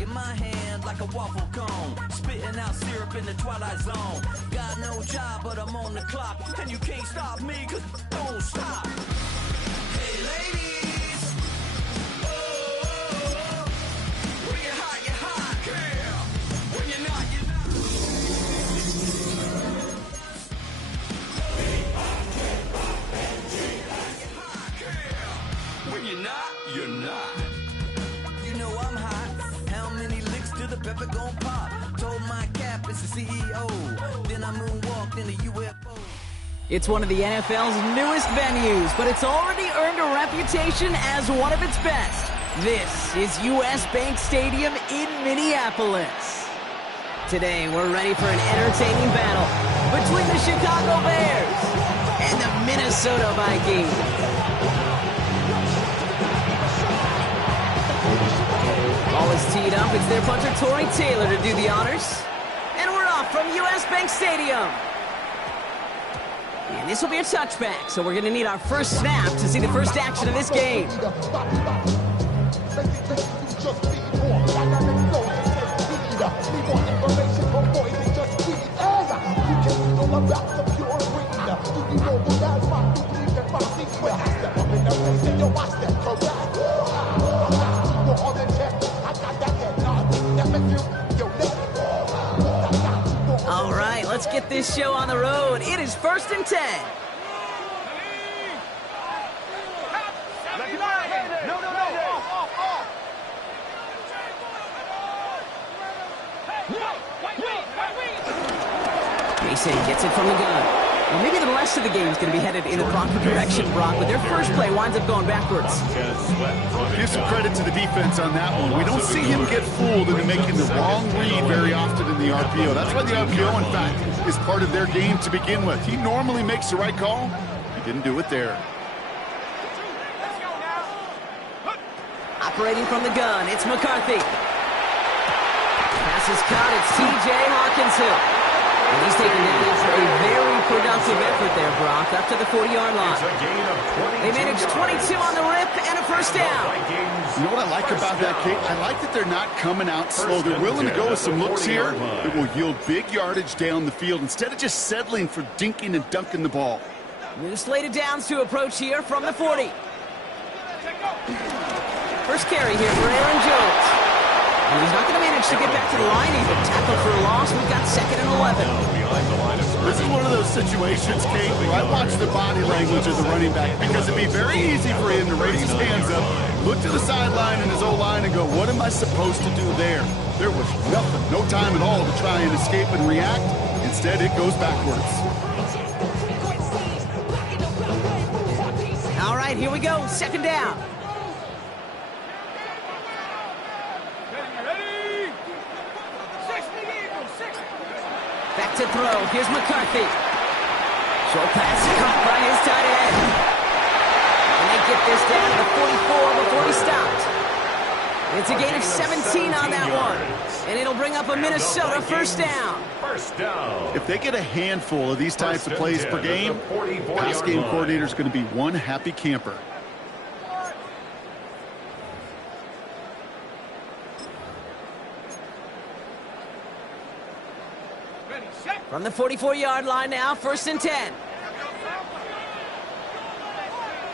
in my hand like a waffle cone, spitting out syrup in the twilight zone. Got no job, but I'm on the clock, and you can't stop me, cause don't stop. Hey ladies, oh, when you're hot, yeah. When you're not, you're not. When you're not, you're not. You know I'm hot. How many licks till the pepper gon' pop? Told my cap it's the CEO. Then I moonwalked in the UFO. It's one of the NFL's newest venues, but it's already earned a reputation as one of its best. This is US Bank Stadium in Minneapolis. Today, we're ready for an entertaining battle between the Chicago Bears and the Minnesota Vikings. Ball is teed up. It's their punter, Torrey Taylor, to do the honors. And we're off from US Bank Stadium. And this will be a touchback, so we're going to need our first snap to see the first action of this game. All right, let's get this show on the road. It is 1st and 10. Mason gets it from the gun. Well, maybe the rest of the game is going to be headed in the proper direction, Brock, but their first play winds up going backwards. Give some credit to the defense on that one. We don't see him get fooled into making the wrong read very often in the RPO. That's why the RPO, in fact, is part of their game to begin with. He normally makes the right call. He didn't do it there. Operating from the gun, it's McCarthy. Pass is caught, it's T.J. Hawkinson. And he's taken down after a very productive effort there, Brock, up to the 40-yard line. They managed 22 on the rip and a first down. You know what I like about that, Kate? I like that they're not coming out slow. They're willing to go with some looks here that will yield big yardage down the field instead of just settling for dinking and dunking the ball. New slated downs to approach here from the 40. First carry here for Aaron Jones. And he's not going to manage to get back to the line even. Tackle for a loss. We've got 2nd and 11. This is one of those situations, Kate, where I watch the body language of the running back because it'd be very easy for him to raise his hands up, look to the sideline in his O-line and go, what am I supposed to do there? There was nothing, no time at all to try and escape and react. Instead, it goes backwards. All right, here we go. 2nd down. Back to throw. Here's McCarthy. Short pass caught by his tight end. And they get this down to the 44 before he stopped. It's a gain of 17 on that one. And it'll bring up a Minnesota first down. If they get a handful of these types of plays per game, pass game coordinator is going to be one happy camper. From the 44-yard line now, 1st and 10.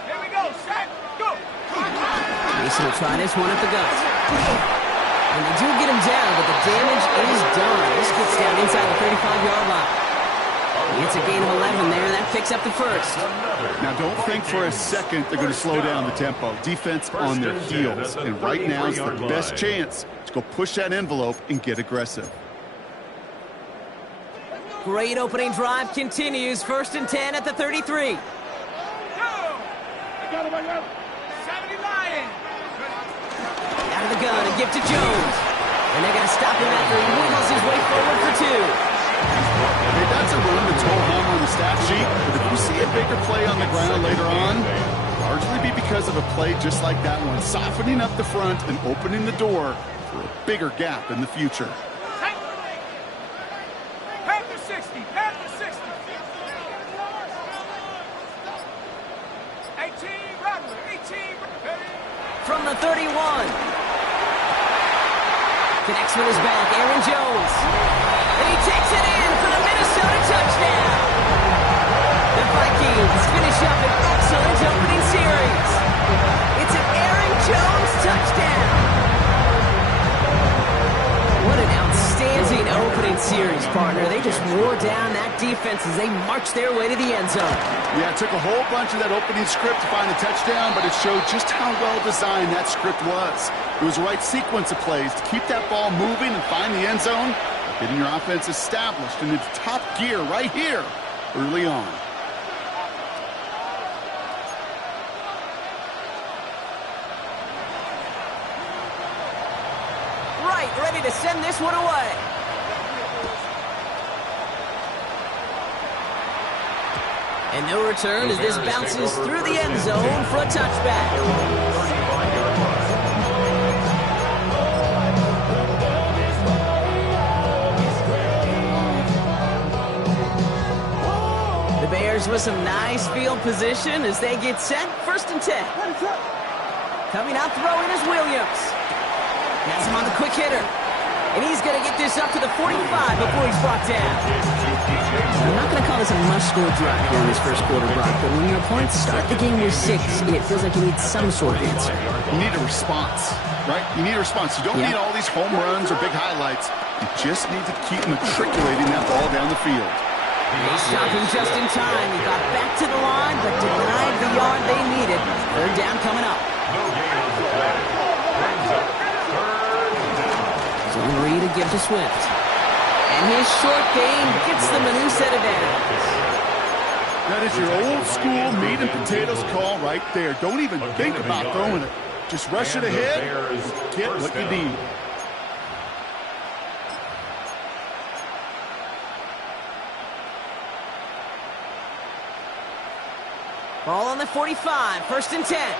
Here we go, set, go! Mason will try this one at the gut. And they do get him down, but the damage is done. This gets down inside the 35-yard line. It's a gain of 11 there, and that picks up the first. Now, don't think for a second they're going to slow down the tempo. Defense on their heels, and right now is the best chance to go push that envelope and get aggressive. Great opening drive continues. 1st and 10 at the 33. Out of the gun, a give to Jones. And they're going to stop him after he wiggles his way forward for 2. Hey, that's a run that's all hung on the stat sheet, but if you see a bigger play on the ground later on, largely be because of a play just like that one, softening up the front and opening the door for a bigger gap in the future. Pass the 60, pass the 60. 18, Rattler, 18. From the 31. Connects with his back, Aaron Jones. And he takes it in for the Minnesota touchdown. The Vikings finish up an excellent opening series. It's an Aaron Jones touchdown. What an outstanding opening series, partner. They just wore down that defense as they marched their way to the end zone. Yeah, it took a whole bunch of that opening script to find a touchdown, but it showed just how well designed that script was. It was the right sequence of plays to keep that ball moving and find the end zone, getting your offense established in its top gear right here early on. Right, ready to send this one away. And no return as this bounces through the end zone for a touchback. The Bears with some nice field position as they get set. 1st and 10. Coming out throwing is Williams. Has him on the quick hitter. And he's going to get this up to the 45 before he's brought down. I'm not going to call this a must-score drive here in this first quarter, Brock, but when your opponents start the game with 6, it feels like you need some sort of answer. You need a response, right? You need a response. You don't need all these home runs or big highlights. You just need to keep matriculating that ball down the field. He's stopping just in time. He got back to the line, but denied the yard they needed. 3rd down coming up. Zone to give to Swift. And his short game gets them a new set of downs. That is your old school meat and potatoes call right there. Don't even think about throwing it. Just rush it ahead and get what you need. Ball on the 45, 1st and 10.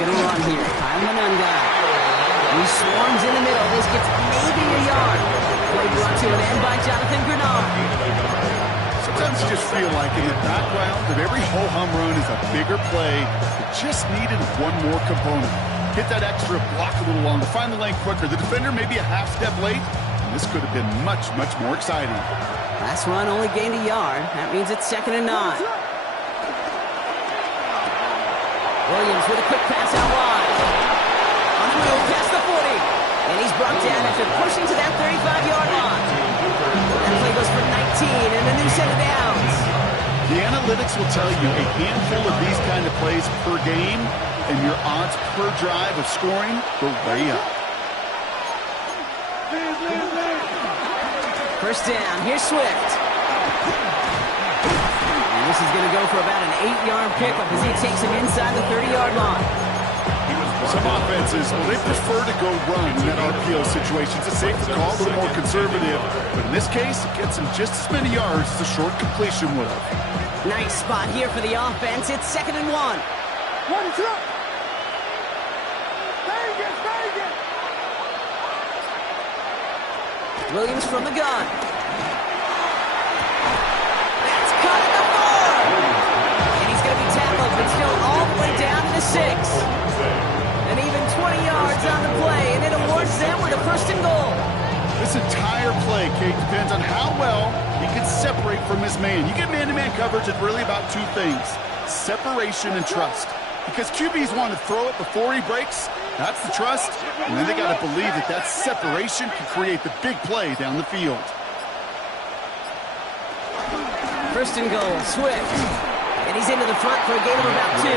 Gonna run here. Kyle Manunga. He swarms in the middle. This gets maybe a yard. Play brought to an end by Jonathan Grenard. Sometimes you just feel like in the background of every ho-hum run is a bigger play. It just needed one more component. Hit that extra block a little longer. Find the lane quicker. The defender may be a half step late. And this could have been much, much more exciting. Last run only gained a yard. That means it's 2nd and 9. Williams with a quick pass out wide. On the move past the 40. And he's brought down after pushing to that 35-yard line. That play goes for 19 and a new set of downs. The analytics will tell you a handful of these kind of plays per game, and your odds per drive of scoring go way up. 1st down. Here's Swift. This is going to go for about an 8-yard pickup as he takes him inside the 30-yard line. Some offenses, well, they prefer to go run in that RPO situation. It's a safer call, a little more conservative. But in this case, it gets him just as many yards as a short completion would have. Nice spot here for the offense. It's 2nd and 1. Williams from the gun. That's caught at the 4. And he's going to be tackled, but still all the way down to the 6. And even 20 yards on the play, and it awards them with a 1st and goal. This entire play, Kate, depends on how well he can separate from his man. You get man-to-man coverage, it's really about 2 things: separation and trust. Because QBs want to throw it before he breaks. That's the trust. And then they got to believe that that separation can create the big play down the field. 1st and goal, Swift. And he's into the front for a gain of about 2.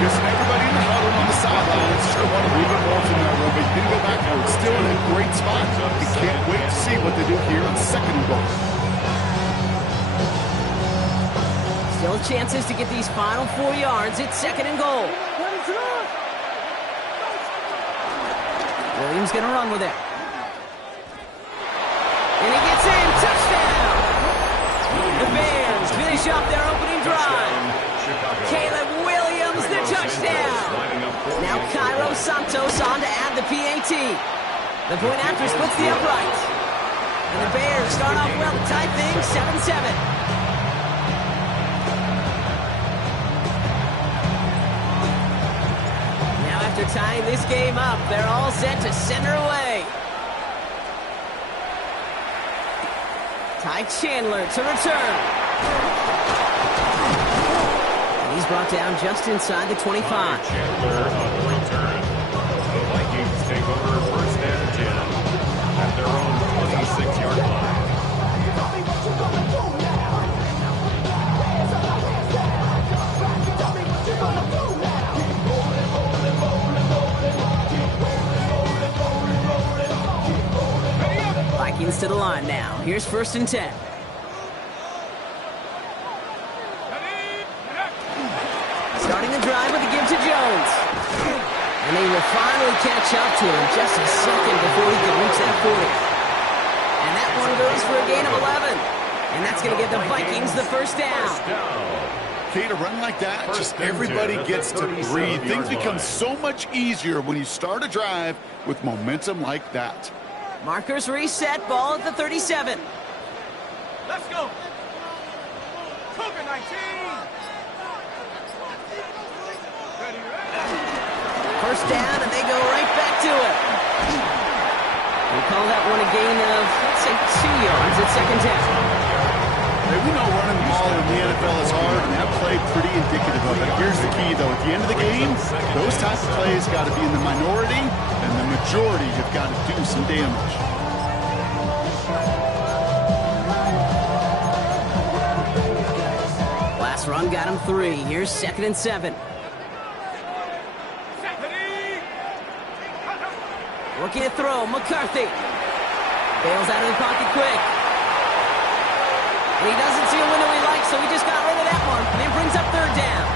Guess everybody in the huddle on the sidelines sure want a little bit more from that run, but you didn't go backwards. Still in a great spot. You can't wait to see what they do here on 2nd and goal. Still chances to get these final 4 yards. It's 2nd and goal. Williams going to run with it. And he gets in. Touchdown! The Bears finish off their opening drive. Caleb Williams, the touchdown. Now Cairo Santos on to add the PAT. The point after splits the upright. And the Bears start off well to tie things 7-7. tying this game up. They're all set to send her away. Ty Chandler to return. And he's brought down just inside the 25. Ty Chandler on the return. The Vikings take over first and 10 at their own 26-yard line. Vikings to the line now. Here's first and 10. Starting the drive with a give to Jones. And they will finally catch up to him just a second before he can reach that 40. And that one goes for a gain of 11. And that's going to give the Vikings the first down. Okay, to run like that, just everybody gets to breathe. Things become so much easier when you start a drive with momentum like that. Markers reset, ball at the 37. Let's go. Cougar 19. Ready. First down, and they go right back to it. We call that one a gain of, let's say, 2 yards at second down. Hey, we know running the ball in the NFL is hard, and that play pretty indicative of it. Here's the key, though. At the end of the game, those types of plays got to be in the minority, and the majority have got to do some damage. Last run got him 3. Here's second and 7. Working a throw, McCarthy. Bails out of the pocket quick. And he doesn't see a window he likes, so he just got rid of that one. And it brings up third down.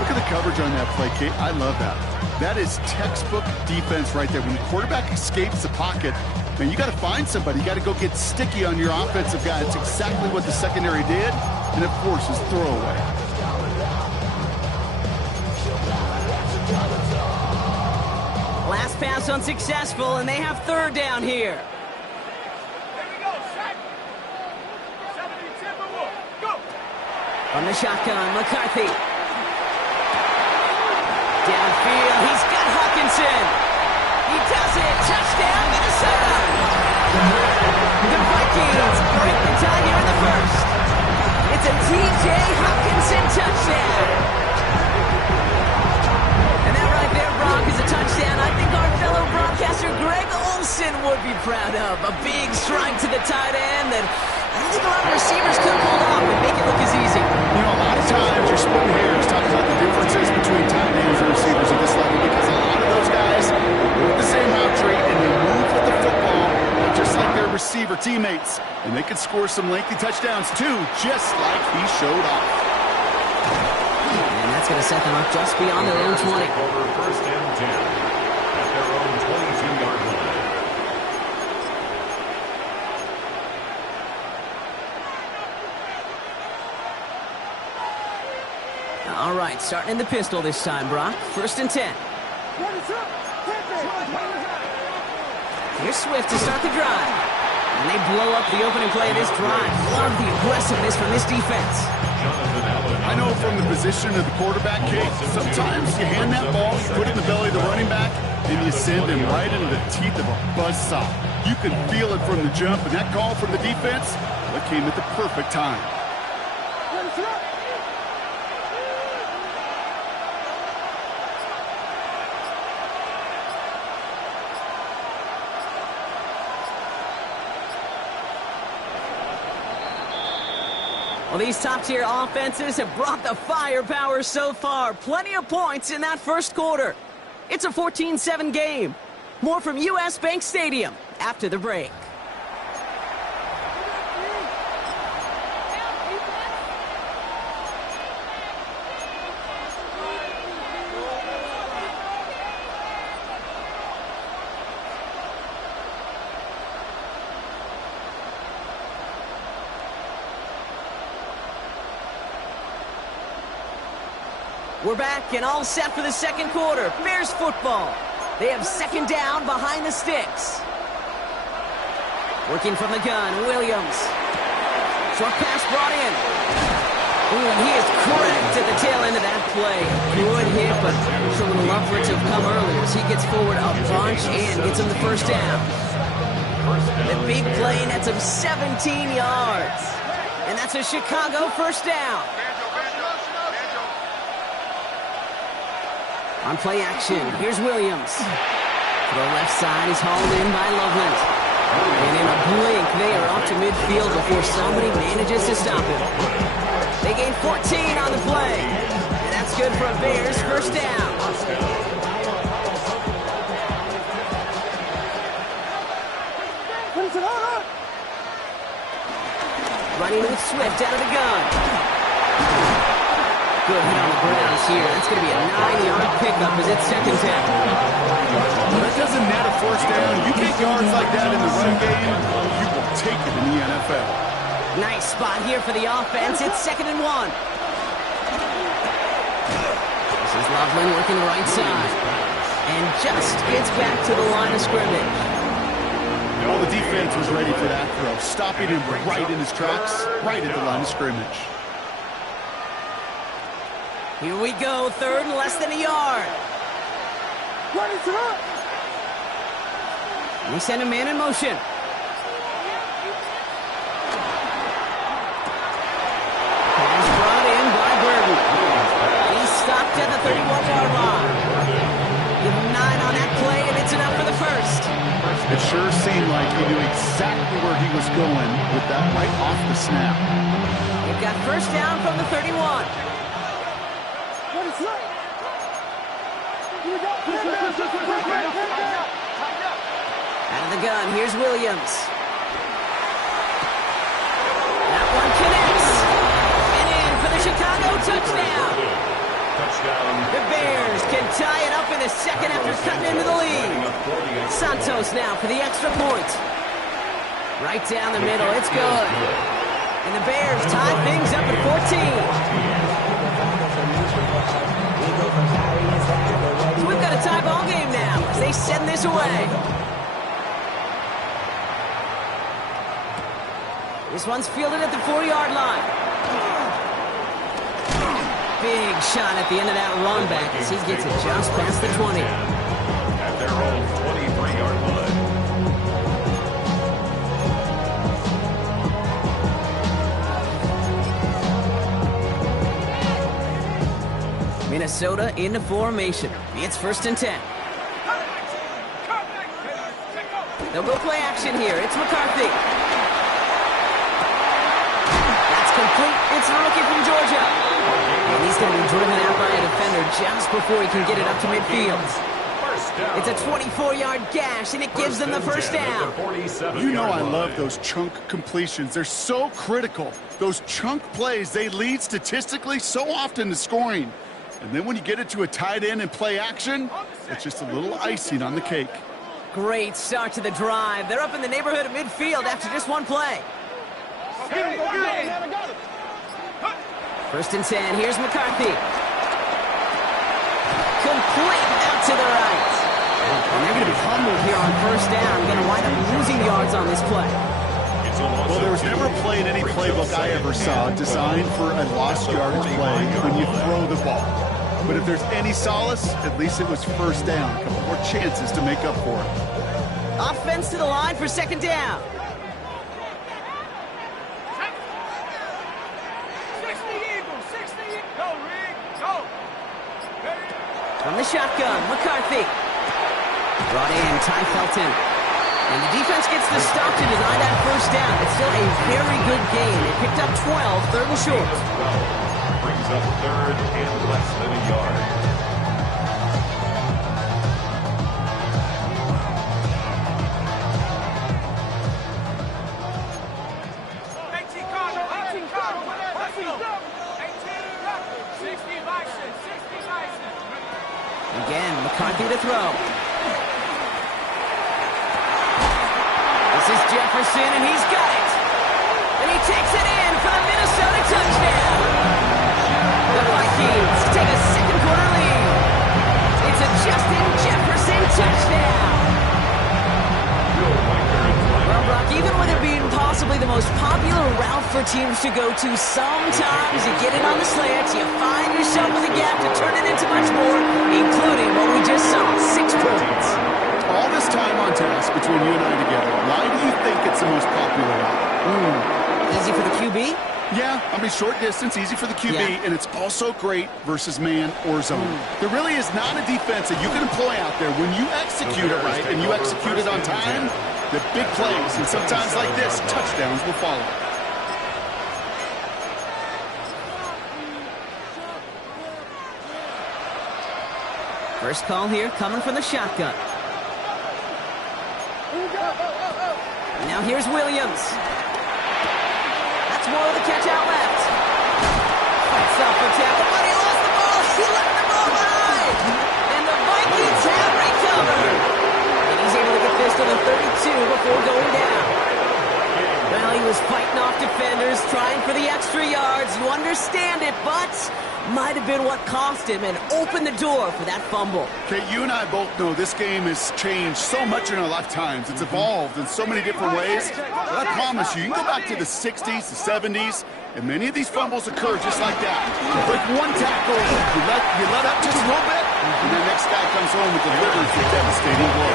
Look at the coverage on that play, Kate. I love that. That is textbook defense right there. When the quarterback escapes the pocket, man, you got to find somebody. You got to go get sticky on your offensive guy. It's exactly what the secondary did, and it forces throwaway. Last pass unsuccessful, and they have third down here. Here we go, sack. 70-10 for one. Go. From the shotgun, McCarthy. Downfield, he's got Hawkinson. He does it. Touchdown, Minnesota. The Vikings break the tie here in the first. It's a T.J. Hawkinson touchdown. And that right there, Brock, is a touchdown I think our fellow broadcaster Greg Olsen would be proud of. A big strike to the tight end that I think a lot of receivers could hold off and make it look as easy. You know, a lot of times you're splitting hairs talking about the differences between tight ends and receivers at this level, because a lot of those guys move the same route tree and they move with the football just like their receiver teammates. And they can score some lengthy touchdowns too, just like he showed off. And that's going to set them up just beyond their own 20. Over first and 10 at their own 22-yard line. All right, starting in the pistol this time, Brock. First and 10. Here's Swift to start the drive. And they blow up the opening play of this drive. Love the aggressiveness from this defense. I know from the position of the quarterback, Kate, sometimes you hand that ball, you put it in the belly of the running back, and you send him right into the teeth of a buzzsaw. You can feel it from the jump, and that call from the defense, that came at the perfect time. Well, these top-tier offenses have brought the firepower so far. Plenty of points in that first quarter. It's a 14-7 game. More from U.S. Bank Stadium after the break. We're back and all set for the second quarter. Bears football. They have second down behind the sticks. Working from the gun, Williams. Short pass brought in. Ooh, and he is cracked at the tail end of that play. Good hit, but sure would have loved for it to have come earlier as he gets forward a bunch and gets him the first down. The big play nets him 17 yards. And that's a Chicago first down. On play action, here's Williams. To the left side, he's hauled in by Loveland. And in a blink, they are off to midfield before somebody manages to stop him. They gain 14 on the play. And that's good for a Bears first down. Running with Swift out of the gun. Good hit on the grounds here. That's going to be a 9-yard pickup as it's second down. That doesn't net a first down. You get yards like that in the run game, you will take it in the NFL. Nice spot here for the offense. It's 2nd and 1. This is Loveland working the right side. And just gets back to the line of scrimmage. Well, the defense was ready for that throw, stopping him right in his tracks, right at the line of scrimmage. Here we go, 3rd and less than a yard. We send a man in motion. Pass brought in by Burton. He's stopped at the 31-yard line. Give him 9 on that play, and it's enough for the first. It sure seemed like he knew exactly where he was going with that right off the snap. They've got first down from the 31. Out of the gun, here's Williams. That one connects. And in for the Chicago touchdown. The Bears can tie it up in the second after cutting into the lead. Santos now for the extra point. Right down the middle, it's good. And the Bears tie things up at 14. So we've got a tie ball game now as they send this away. This one's fielded at the 4-yard line. Big shot at the end of that run back as he gets it just past the 20. At their own 23-yard line. Minnesota into formation. It's 1st and 10. They'll go play action here. It's McCarthy. That's complete. It's the rookie from Georgia. And he's going to be driven out by a defender just before he can get it up to midfield. It's a 24-yard gash, and it gives them the first down. You know I love those chunk completions. They're so critical. Those chunk plays, they lead statistically so often to scoring. And then when you get it to a tight end and play action, it's just a little icing on the cake. Great start to the drive. They're up in the neighborhood of midfield after just one play. 1st and 10. Here's McCarthy. Complete out to the right. And they're going to be humbled here on first down. Going to wind up losing yards on this play. Well, there was never a play in any playbook I ever saw designed for a lost yardage play when you throw the ball. But if there's any solace, at least it was first down. A couple more chances to make up for it. Offense to the line for 2nd down. From the shotgun, McCarthy. Brought in, Ty Felton. And the defense gets the stop to deny that first down. It's still a very good game. They picked up 12, 3rd and short. Brings up 3rd and less than a yard. Again, McCarthy to throw. This is Jefferson, and he's got it. And he takes it in for the Minnesota touchdown. The Vikings take a second-quarter lead. It's a Justin Jefferson touchdown. Well, Brock, even with it being possibly the most popular route for teams to go to, sometimes you get it on the slants, you find yourself with a gap to Yeah, I mean, short distance, easy for the QB, Yeah. and it's also great versus man or zone. There really is not a defense that you can employ out there. When you execute it right and you execute it on time, the big plays, and sometimes like this, touchdowns will follow. First call here coming from the shotgun. Now here's Williams. That's more of the catch out left. Fights off for tackle, but he lost the ball. He left the ball behind. And the Vikings have recovered. And he's able to get this to the 32 before going down. Well, he was fighting off defenders, trying for the extra yards. You understand it, but might have been what cost him and opened the door for that fumble. Okay, you and I both know this game has changed so much in our lifetimes. It's evolved in so many different ways. But I promise you, you can go back to the 60s, the 70s, and many of these fumbles occur just like that. Like one tackle, you let up just a little bit, and the next guy comes home and delivers the devastating blow.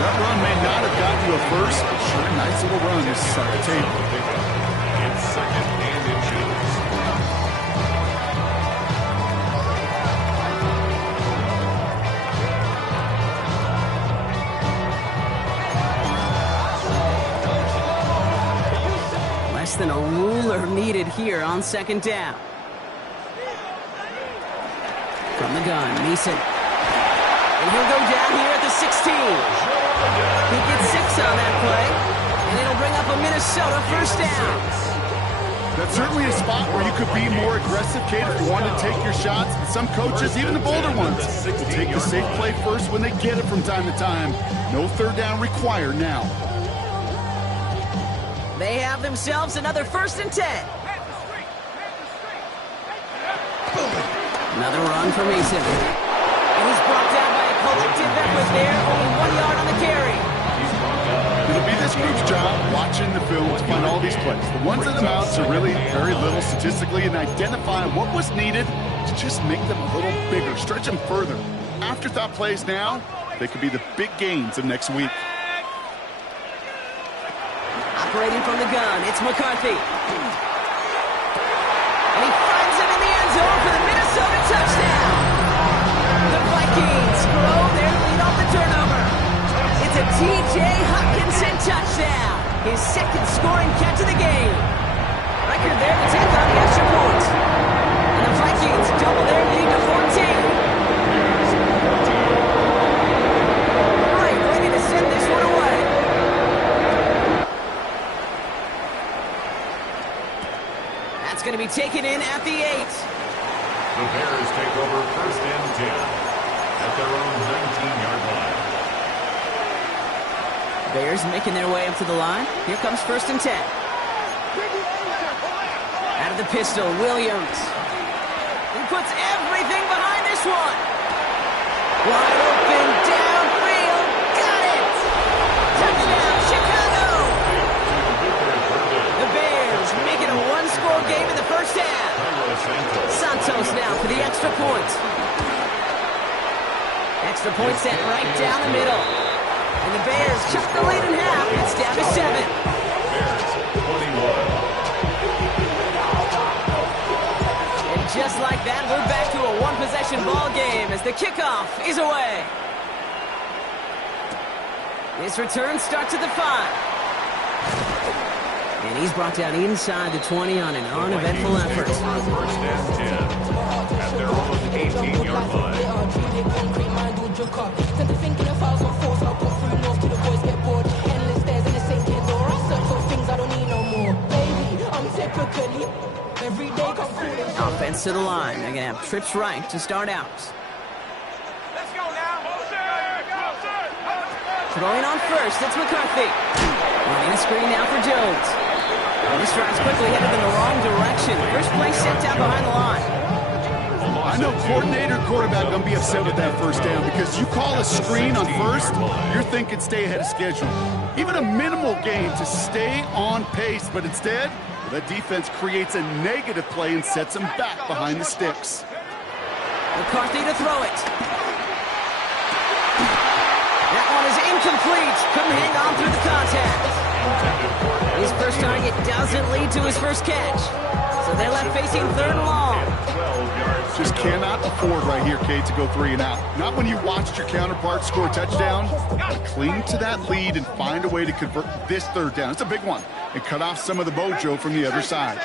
That run may not have gotten you a first, but sure, a nice little run to set the table. It's second and inches. Less than a ruler needed here on second down. From the gun, Neeson. And he'll go down here at the 16. He gets 6 on that play, and it'll bring up a Minnesota first down. That's certainly a spot where you could be more aggressive, Kate, if you want to take your shots. But some coaches, even the bolder ones, will take the safe play first when they get it from time to time. No third down required now. They have themselves another 1st and 10. Another run for Mason. And he's brought down by a collective effort there. Only 1 yard on the carry. It'll be this group's job watching the film to find all these plays. The ones that amounts are really very little statistically, and identify what was needed to just make them a little bigger, stretch them further. Afterthought plays now, they could be the big gains of next week. Operating from the gun, it's McCarthy. And he finds him in the end zone for the Minnesota touchdown. The Vikings grow their lead off the turnover. It's a T.J. Hockenson touchdown. His 2nd scoring catch of the game. Record there to take on the extra point. And the Vikings double their lead to 14. Right, ready to send this one away. That's going to be taken in at the 8. The Bears take over first and 10 at their own 19-yard line. Bears making their way up to the line. Here comes 1st and 10. Out of the pistol, Williams. He puts everything behind this one. Wide open, downfield. Got it! Touchdown, Chicago! The Bears make it a 1-score game in the first half. Santos now for the extra point. Extra point set right down the middle. And the Bears chuck the lead in half. It's down to 7. Bears 21. And just like that, we're back to a 1-possession ball game as the kickoff is away. This return starts at the 5. And he's brought down inside the 20 on an uneventful effort. First and 10 at their own 18-yard line. Offense to the line. They're going to have trips right to start out. Let's go now. Throwing on first, it's McCarthy. Running a screen now for Jones. And this drive's quickly headed in the wrong direction. First play set down behind the line. I know coordinator, quarterback going to be upset with that first down because you call a screen on first, you're thinking stay ahead of schedule. Even a minimal gain to stay on pace, but instead, that defense creates a negative play and sets them back behind the sticks. McCarthy to throw it. That one is incomplete. Couldn't hang on through the contact. His first target doesn't lead to his first catch. So they're left facing third and long. Just cannot afford right here, Kate, to go 3 and out. Not when you watched your counterpart score a touchdown. Cling to that lead and find a way to convert this third down. It's a big one. And cut off some of the mojo from the other side.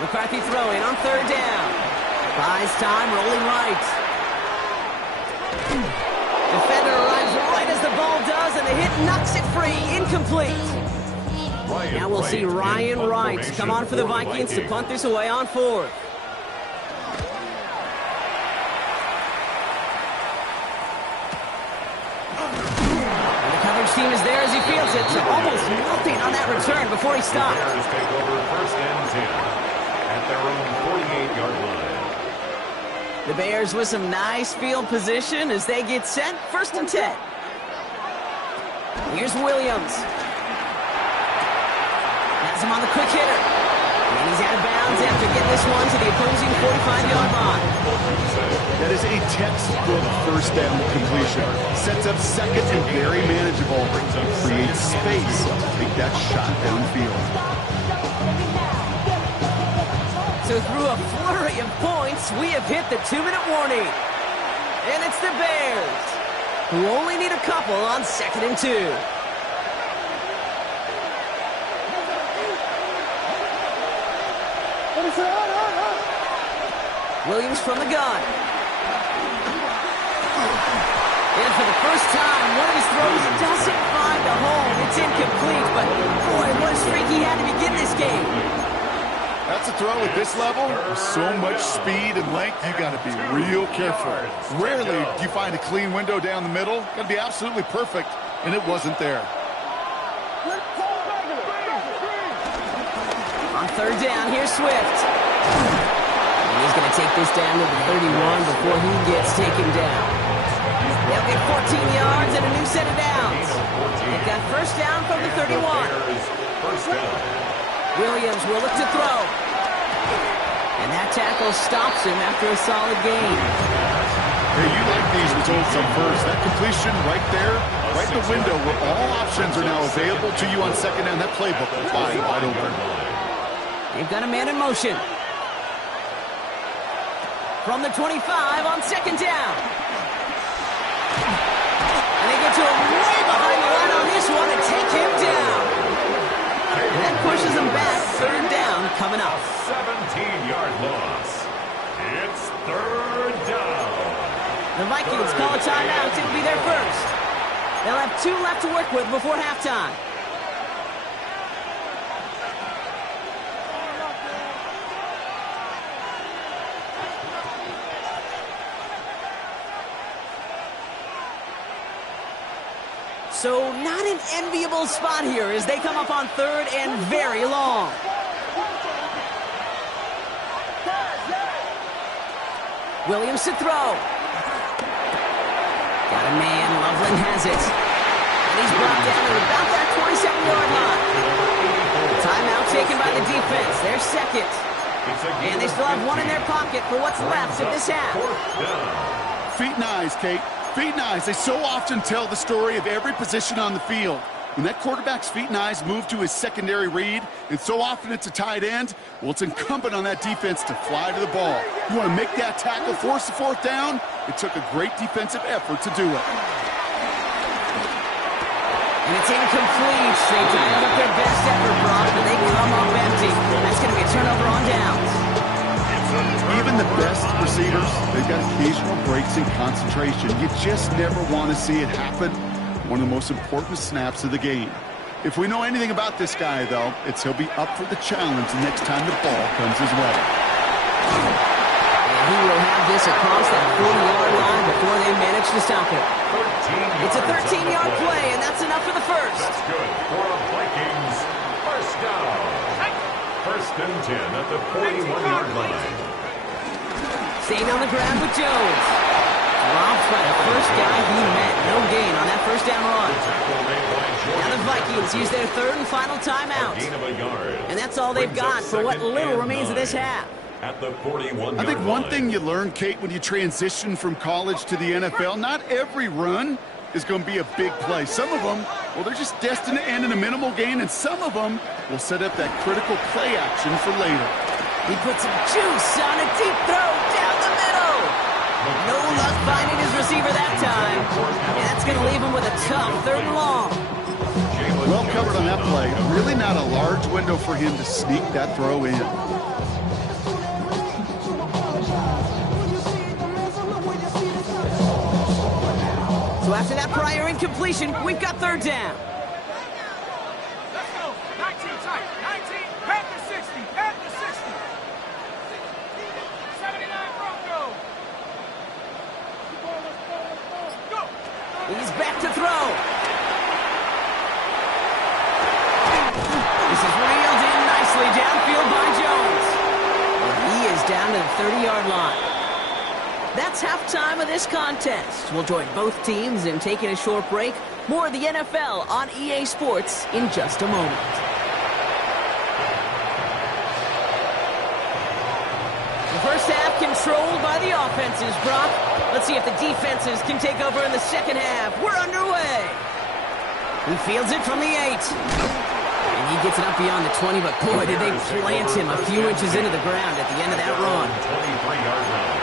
McCarthy throwing on third down. Buys time, rolling right. Defender arrives right as the ball does, and the hit knocks it free. Incomplete. Now we'll see Ryan Wright come on for the Vikings to punt this away on fourth. And the coverage team is there as he fields it. So almost nothing on that return before he stops. Bears take over first and 10 at their own 48-yard line. The Bears with some nice field position as they get set. First and 10. Here's Williams. Has him on the quick hitter. And he's out of bounds after getting this one to the opposing 45-yard line. That is a textbook first down completion. Sets up second and very manageable. Creates space to take that shot downfield. So through a flurry of points, we have hit the 2-minute warning. And it's the Bears, who only need a couple on second and 2. Williams from the gun. And for the first time, one of his throws doesn't find a home. It's incomplete, but boy, what a streak he had to begin this game. That's a throw at this level. With so much speed and length, you got to be real careful. Rarely do you find a clean window down the middle. Got to be absolutely perfect, and it wasn't there. On third down, here's Swift. And he's going to take this down to the 31 before he gets taken down. They'll get 14 yards and a new set of downs. They've got first down from the 31. Williams will look to throw. And that tackle stops him after a solid gain. Hey, you like these results on first. That completion right there, right in the window where all options are now available to you on second down. That playbook will fly wide open. They've got a man in motion. From the 25 on second down. And they get to him way behind the line on this one and take him down. And that pushes them back. Third down coming up. 17-yard loss. It's third down. The Vikings call a timeout. It'll be their first. They'll have 2 left to work with before halftime. So not an enviable spot here as they come up on third and very long. Williams to throw. Got a man, Loveland has it. And he's brought down to about that 27-yard line. Timeout taken by the defense. They're second. And they still have one in their pocket for what's left of this half. Feet and eyes, Kate. Feet and eyes, they so often tell the story of every position on the field. When that quarterback's feet and eyes move to his secondary read, and so often it's a tight end, well, it's incumbent on that defense to fly to the ball. You want to make that tackle, force the fourth down? It took a great defensive effort to do it. And it's incomplete. They dialed up their best effort, Brock, but they come up empty. That's going to be a turnover on downs. Even the best receivers, they've got occasional breaks in concentration. You just never want to see it happen. One of the most important snaps of the game. If we know anything about this guy, though, it's he'll be up for the challenge the next time the ball comes his way. And he will have this across that 40-yard line before they manage to stop it. It's a 13-yard play, and that's enough for the first. That's good for a Vikings first down. First and 10 at the 41-yard line. Staying on the ground with Jones. Dropped by the first guy he met. No gain on that first down run. Now the Vikings use their third and final timeout. A gain of a yard. And that's all they've got for what little remains of this half. At the 41-yard I think one line. thing you learn, Kate, when you transition from college to the NFL, not every run is going to be a big play. Some of them, well, they're just destined to end in a minimal gain, and some of them will set up that critical play action for later. He puts some juice on a deep throw down the middle. No luck finding his receiver that time. And that's going to leave him with a tough third and long. Well covered on that play. Really not a large window for him to sneak that throw in. So after that prior incompletion, we've got third down. Let's go. 19 tight. 19. Head to 60. Head to 60. 79 Bronco. Go. He's back to throw. This is reeled in nicely downfield by Jones. And he is down to the 30-yard line. That's halftime of this contest. We'll join both teams in taking a short break. More of the NFL on EA Sports in just a moment. The first half controlled by the offenses, Brock. Let's see if the defenses can take over in the second half. We're underway. He fields it from the 8. And he gets it up beyond the 20, but boy, did they plant him a few inches into the ground at the end of that run. 23-yard line.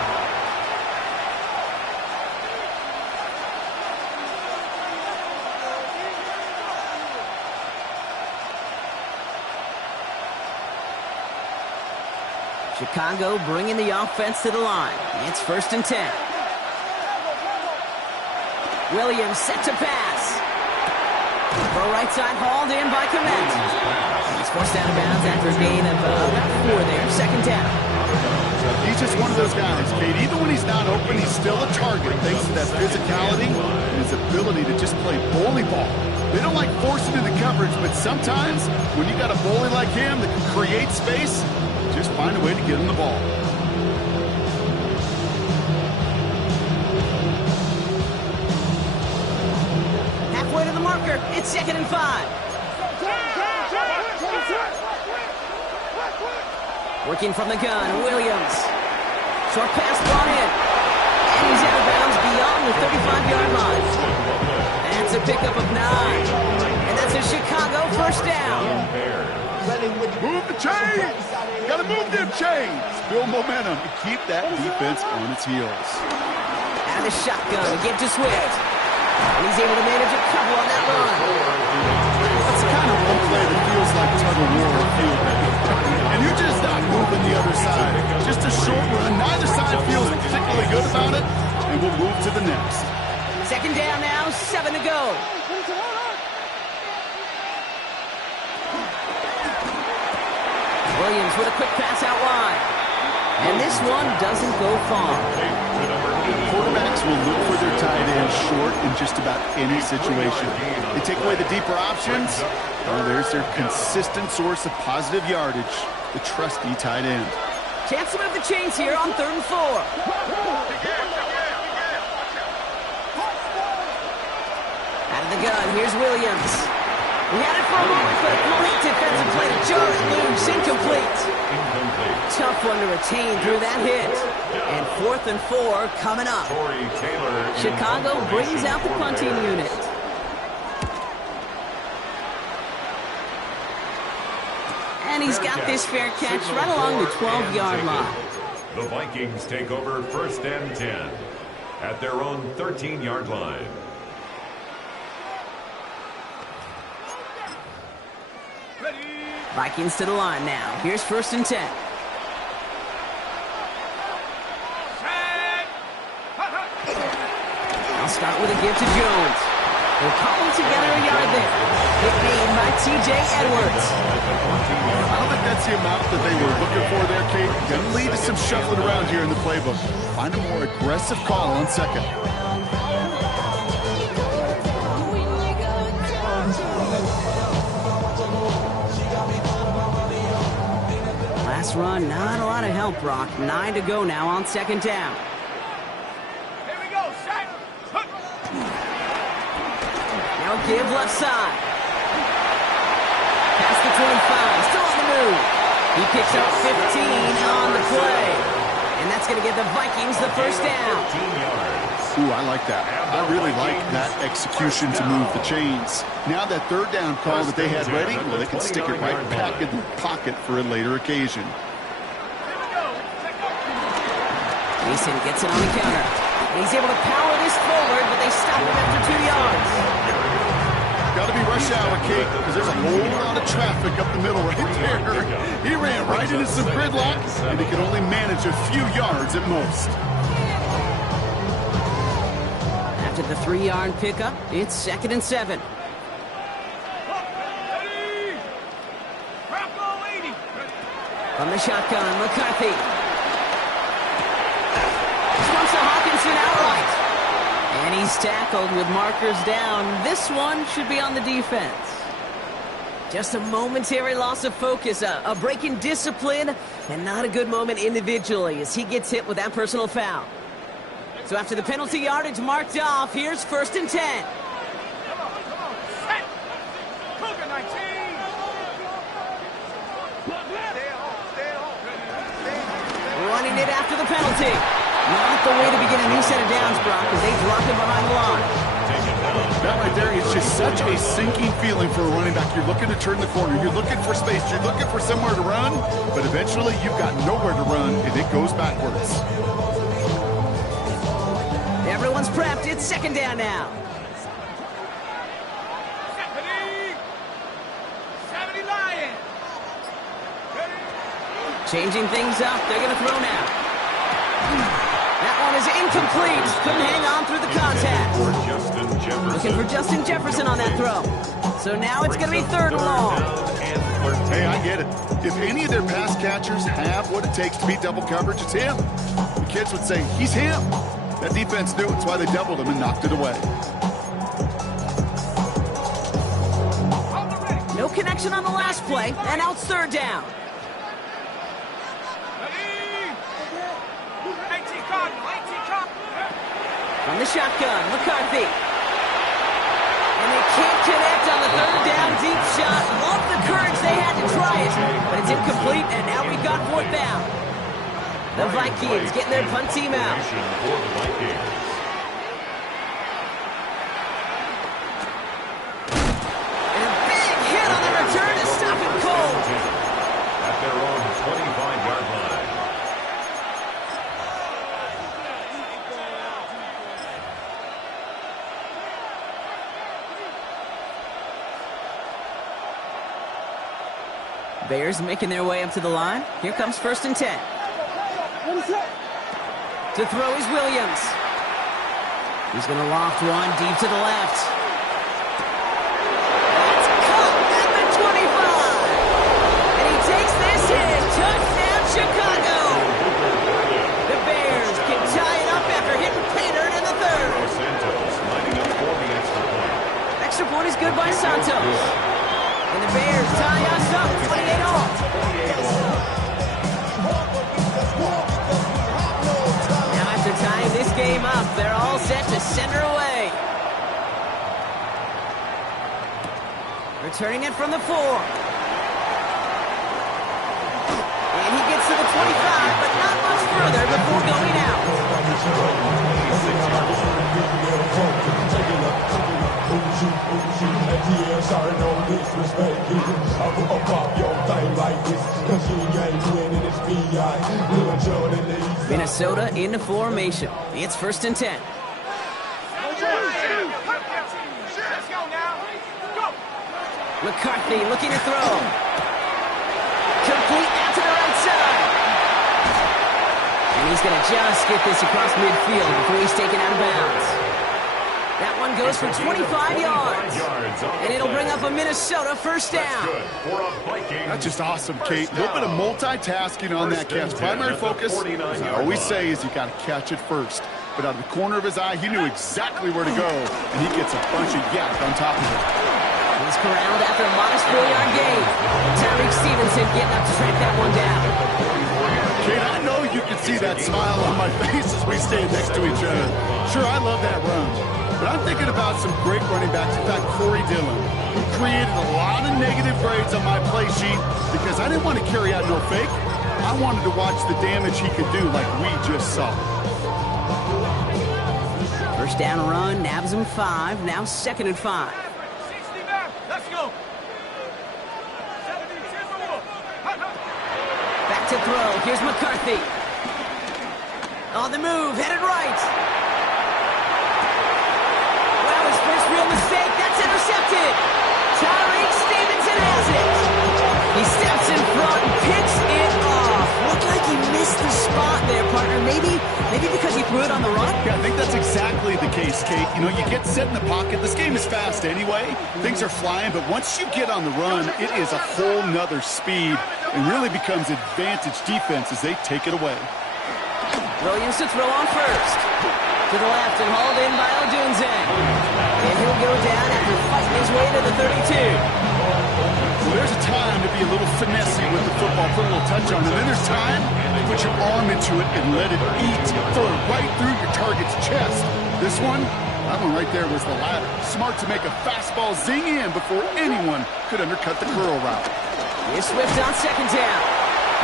Chicago bringing the offense to the line. It's 1st and 10. Williams set to pass. Throw right side hauled in by Komet. He's forced out of bounds after a gain of about 4 there. 2nd down. He's just one of those guys, Kate. Even when he's not open, he's still a target thanks to that physicality and his ability to just play bully ball. They don't like forcing into coverage, but sometimes when you got a bully like him that can create space, just find a way to get him the ball. Halfway to the marker. It's 2nd and 5. Working from the gun, Williams. Short pass brought in. And he's out of bounds beyond the 35-yard line. That's a pickup of 9. And that's a Chicago 1st down. Move the chains! Gotta move them chains! Build momentum and keep that defense on its heels. Out of the shotgun, again to Swift. And he's able to manage a couple on that run. That's kind of one play that feels like tug of war on field. And you're just not moving the other side. Just a short run. Neither side feels particularly good about it. And we'll move to the next. 2nd down now, 7 to go. Williams with a quick pass out wide. And this one doesn't go far. Quarterbacks will look for their tight end short in just about any situation. They take away the deeper options. Well, there's their consistent source of positive yardage, the trusty tight end. Chance to move the chains here on 3rd and 4. Out of the gun, here's Williams. He had it for a moment, but a great defensive play to jar it loose. Incomplete. Tough one to retain through that hit. And 4th and 4 coming up. Chicago brings out the punting unit. And he's got this fair catch right along the 12-yard line. The Vikings take over 1st and 10 at their own 13-yard line. Vikings to the line now. Here's 1st and 10. I'll start with a give to Jones. They'll cobble together a yard there. Hit made by T.J. Edwards. I don't think that's the amount that they were looking for there, Kate. Going to lead to some shuffling around here in the playbook. Find a more aggressive call on 2nd. Last run, not a lot of help, Brock. 9 to go now on 2nd down. Here we go, set. Now give left side. Past the 25, still on the move. He picks up 15 on the play. And that's going to give the Vikings the first down. 15 yards. Ooh, I like that. I really like that execution to move the chains. Now that third down call that they had ready, well, they can stick it right back in their pocket for a later occasion. Mason gets it on the counter. And he's able to power this forward, but they stop him after 2 yards. Got to be rush hour, Kate, because there's a whole lot of traffic up the middle right there. He ran right into some gridlock, and he could only manage a few yards at most. After the 3-yard pickup, it's 2nd and 7. From the shotgun, McCarthy. Swumps to Hawkinson outright. And he's tackled with markers down. This one should be on the defense. Just a momentary loss of focus, a break in discipline, and not a good moment individually as he gets hit with that personal foul. So after the penalty yardage marked off, here's 1st and 10. Come on, set. Cougar 19. Running it after the penalty. Not the way to begin a new set of downs, Brock, as they drop him behind the line. That right there is just such a sinking feeling for a running back. You're looking to turn the corner. You're looking for space. You're looking for somewhere to run. But eventually, you've got nowhere to run, and it goes backwards. Everyone's prepped. It's 2nd down now. 70 Lions. Changing things up. They're going to throw now. That one is incomplete. Couldn't hang on through the contact. Looking for Justin Jefferson on that throw. So now it's going to be 3rd and long. Hey, I get it. If any of their pass catchers have what it takes to beat double coverage, it's him. The kids would say, he's him. That defense knew it's why they doubled him and knocked it away. No connection on the last play, and now it's 3rd down. From the shotgun, McCarthy. And they can't connect on the 3rd down deep shot. Love the courage they had to try it, but it's incomplete, and now we've got 4th down. The Vikings getting their punt team out. And a big hit on the return to stop him cold. At their own 25-yard line. Bears making their way up to the line. Here comes 1st and 10. To throw is Williams. He's going to loft one deep to the left. That's caught at the 25. And he takes this hit. Touchdown, Chicago. The Bears can tie it up after hitting Painter in the 3rd. Santos lining up for the extra point. Extra point is good by Santos. And the Bears tie us up 28 all. Now after tying this game up, they're all set to center away. Returning it from the 4. And he gets to the 25, but not much further before going out. Minnesota into formation. It's 1st and 10. McCarthy looking to throw. Complete out to the right side. And he's going to just get this across midfield before he's taken out of bounds. That one goes for 25 yards. And it'll bring up a Minnesota 1st down. That's just awesome, Kate. A little bit of multitasking on that catch. Primary focus, as I always say, is you got to catch it first. But out of the corner of his eye, he knew exactly where to go, and he gets a bunch of yak on top of it. He's corralled after a modest 4-yard gain. Tyreek Stevenson getting up to track that one down. Kate, I know you can see that smile on my face as we stand next to each other. Sure, I love that run. But But I'm thinking about some great running backs. In fact, Corey Dillon, who created a lot of negative grades on my play sheet because I didn't want to carry out no fake. I wanted to watch the damage he could do like we just saw. First down run, nabs him 5, now 2nd and 5. 60 back. Let's go. Back to throw. Here's McCarthy. On the move, headed right. Wow, his first real mistake. That's intercepted. Tyreek Stevenson has it. He steps in front and picks it off. Looked like he missed the spot there, partner. Maybe because he threw it on the run? Yeah, I think that's exactly the case, Kate. You know, you get set in the pocket. This game is fast anyway. Things are flying, but once you get on the run, it is a whole nother speed and really becomes advantage defense as they take it away. Williams to throw on first. To the left and hauled in by Odunze. And he'll go down after fighting his way to the 32. Well, there's a time to be a little finessey with the football, put a little touch on it. And then there's time to put your arm into it and let it eat, throw it right through your target's chest. This one, that one right there was the latter. Smart to make a fastball zing in before anyone could undercut the curl route. Here's Swift on 2nd down.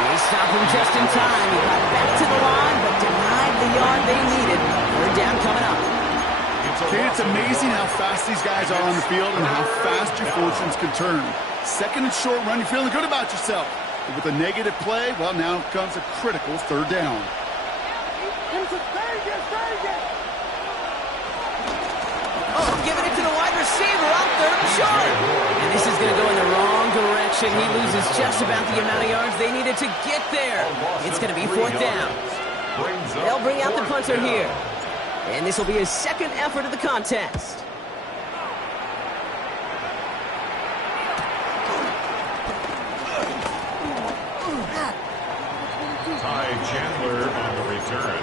They stopped him just in time. He got back to the line, but denied the yard they needed. 3rd down coming up. Okay, it's amazing how fast these guys are on the field and how fast your fortunes can turn. 2nd and short run, you're feeling good about yourself. But with a negative play, well, now comes a critical 3rd down. Oh, giving it to the wide receiver on 3rd and short. And this is going to go in the wrong direction. He loses just about the amount of yards they needed to get there. It's going to be 4th down. They'll bring out the punter here. And this will be his 2nd effort of the contest. Ty Chandler on the return.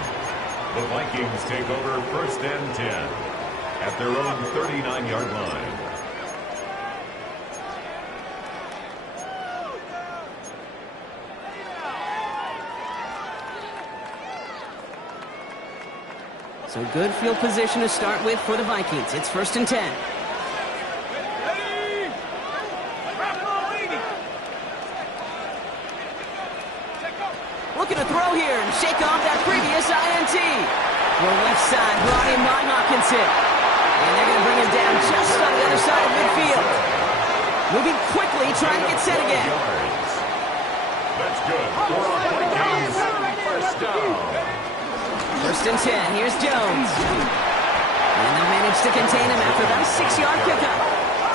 The Vikings take over 1st and 10 at their own 39-yard line. So good field position to start with for the Vikings. It's 1st and 10. Looking to throw here and shake off that previous INT. The left side brought in by Hawkinson. And they're going to bring him down just on the other side of midfield. Moving quickly, trying to get set again. That's good. For the Vikings, 1st down. 1st and 10. Here's Jones. And they'll manage to contain him after about a 6-yard pickup.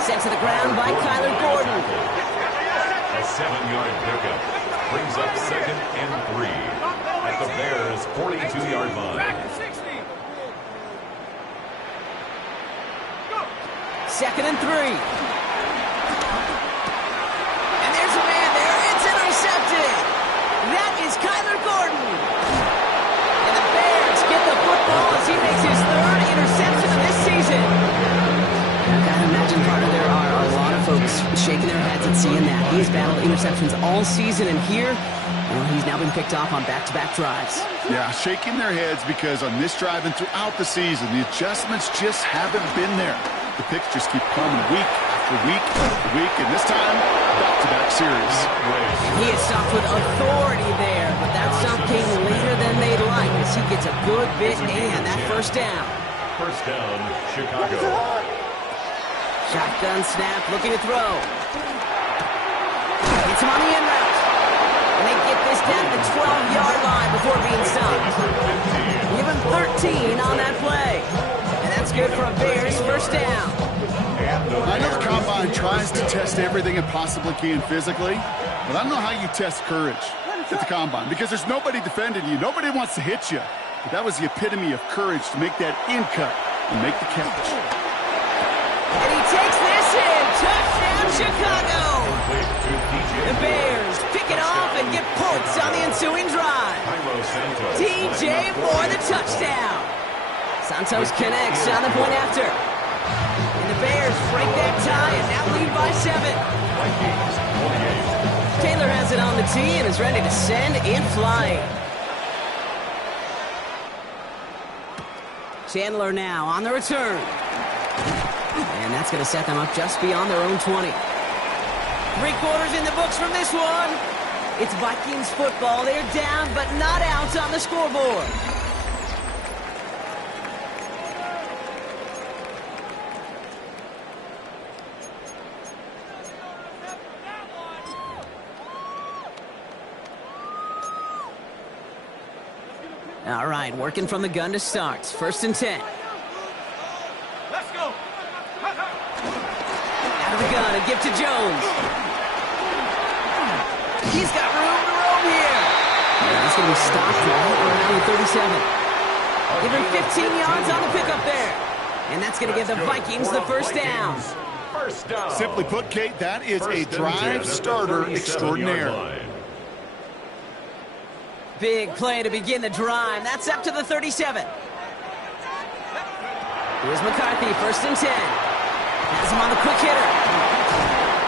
Sent to the ground by Kyler Gordon. A 7-yard pickup brings up 2nd and 3 at the Bears' 42-yard line. 2nd and 3. And there's a man there. It's intercepted. That is Kyler Gordon. And the Bears get the football as he makes his 3rd interception of this season. I gotta imagine, partner, there are a lot of folks shaking their heads at seeing that. He has battled interceptions all season, and here, well, he's now been picked off on back-to-back drives. Yeah, shaking their heads because on this drive and throughout the season, the adjustments just haven't been there. The picks just keep coming week after week after week, and this time, back-to-back series. He is stopped with authority there, but that stop came later than they'd like as he gets a good bit and that 1st down. 1st down, Chicago. Shotgun snap, looking to throw. Hits him on the in route. And they get this down to the 12-yard line before being stopped. Give him 13 on that play. And that's good for a Bears 1st down. I know the Combine tries to test everything it possibly can physically, but I don't know how you test courage at the Combine because there's nobody defending you. Nobody wants to hit you. But that was the epitome of courage to make that in cut and make the catch. And he takes this in. Touchdown, Chicago. The Bears pick it off and get points on the ensuing drive. DJ for the touchdown. Santos connects on the point after. And the Bears break that tie and now lead by 7. Taylor has it on the tee and is ready to send in flying. Chandler now on the return. that's going to set them up just beyond their own 20. 3 quarters in the books from this one. It's Vikings football. They're down, but not out on the scoreboard. All right, working from the gun to start. 1st and 10. Let's go. Out of the gun, a give to Jones. He's got room to roam here. And he's going to be stopped right around the 37. Give him 15 yards on the pickup there. And that's going to give the Vikings the first down. First down. Simply put, Kate, that is a drive starter extraordinaire. Big play to begin the drive. That's up to the 37. Here's McCarthy, 1st and 10. Has him on the quick hitter.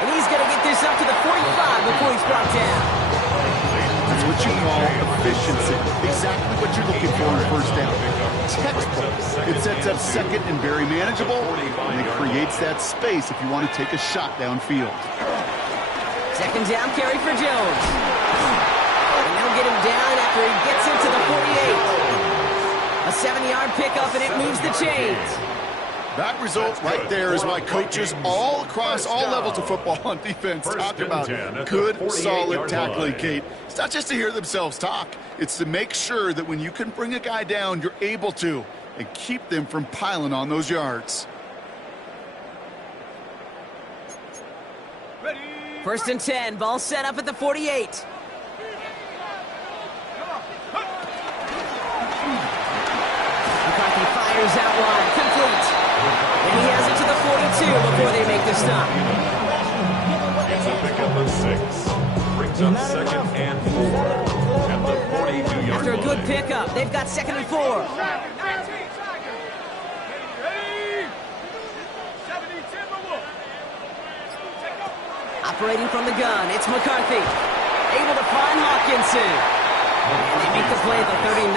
And he's going to get this up to the 45 before he's brought down. That's what you call efficiency. Exactly what you're looking for in 1st down. Textbook. It sets up 2nd and very manageable, and it creates that space if you want to take a shot downfield. 2nd down carry for Jones. And they'll get him down after he gets into the 48. A 7-yard pickup, and it moves the chains. That result right there is why coaches all across all levels of football on defense talk about good, solid tackling, Kate. It's not just to hear themselves talk. It's to make sure that when you can bring a guy down, you're able to, and keep them from piling on those yards. 1st and 10, ball set up at the 48. McCarthy fires out wide, complete. And he has it to the 42 before they make the stop. It's a pickup of 6. Brings up 2nd and 4 at the 42-yard line. After a good pickup, they've got 2nd and 4. Operating from the gun, it's McCarthy. Able to find Hawkinson. And they make the play at the 39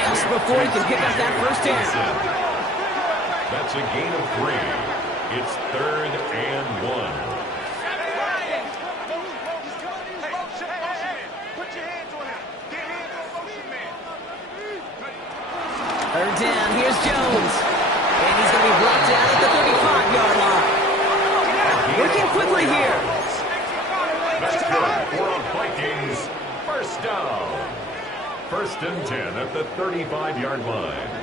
just before he can pick up that 1st down. That's a gain of 3. It's 3rd and 1. Third down, here's Jones. And he's going to be brought down at the 35-yard line. Working quickly here. That's good for the Vikings. 1st down. 1st and 10 at the 35-yard line.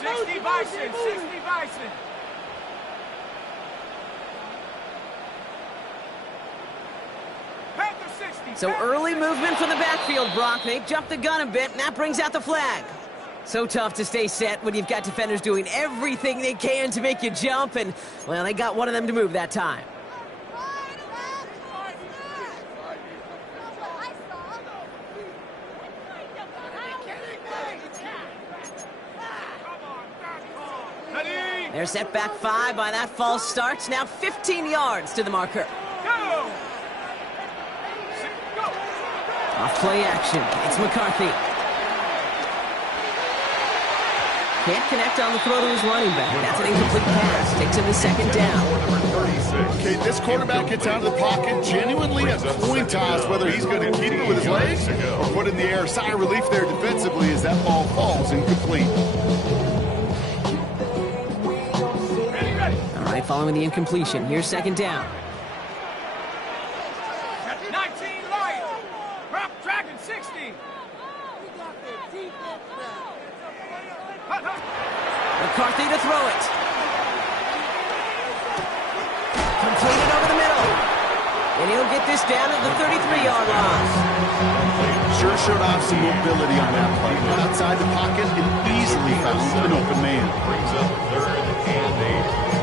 60 Bison, 60 Bison. Panther 60. So early movement from the backfield, Brock. They jumped the gun a bit, and that brings out the flag. So tough to stay set when you've got defenders doing everything they can to make you jump, and, well, they got one of them to move that time. They're set back 5 by that false start. Now 15 yards to the marker. Go! Off play action. It's McCarthy. Can't connect on the throw to his running back. That's an incomplete pass. Takes him to 2nd down. Okay, this quarterback gets out of the pocket, genuinely a coin toss whether he's going to keep it with his legs or put it in the air. Sigh of relief there defensively as that ball falls incomplete. All right, following the incompletion. Here's 2nd down. 19 light. Drop dragon 60. McCarthy to throw it. Completed over the middle. And he'll get this down at the 33-yard line. Sure showed off some mobility on that play. Outside the pocket and easily found an open man. Brings up 3rd and 8.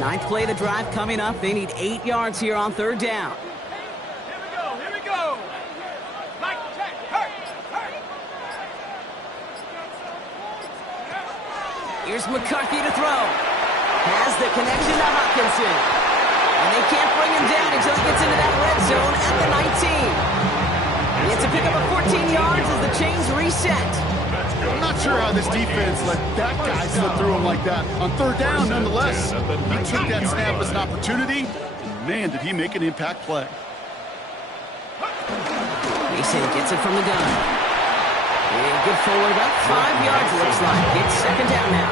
Ninth play of the drive coming up. They need 8 yards here on 3rd down. Here we go. Mike, check, hurt. Here's McCarthy to throw. Has the the connection to Hawkinson. And they can't bring him down until he gets into that red zone at the 19. He gets to pick up a 14 yards as the chains reset. I'm not sure how this defense let that guy slip through him like that. On third down, nonetheless, he took that snap as an opportunity. Man, did he make an impact play. Mason gets it from the gun. And good forward, about 5 yards, looks like. It's second down now.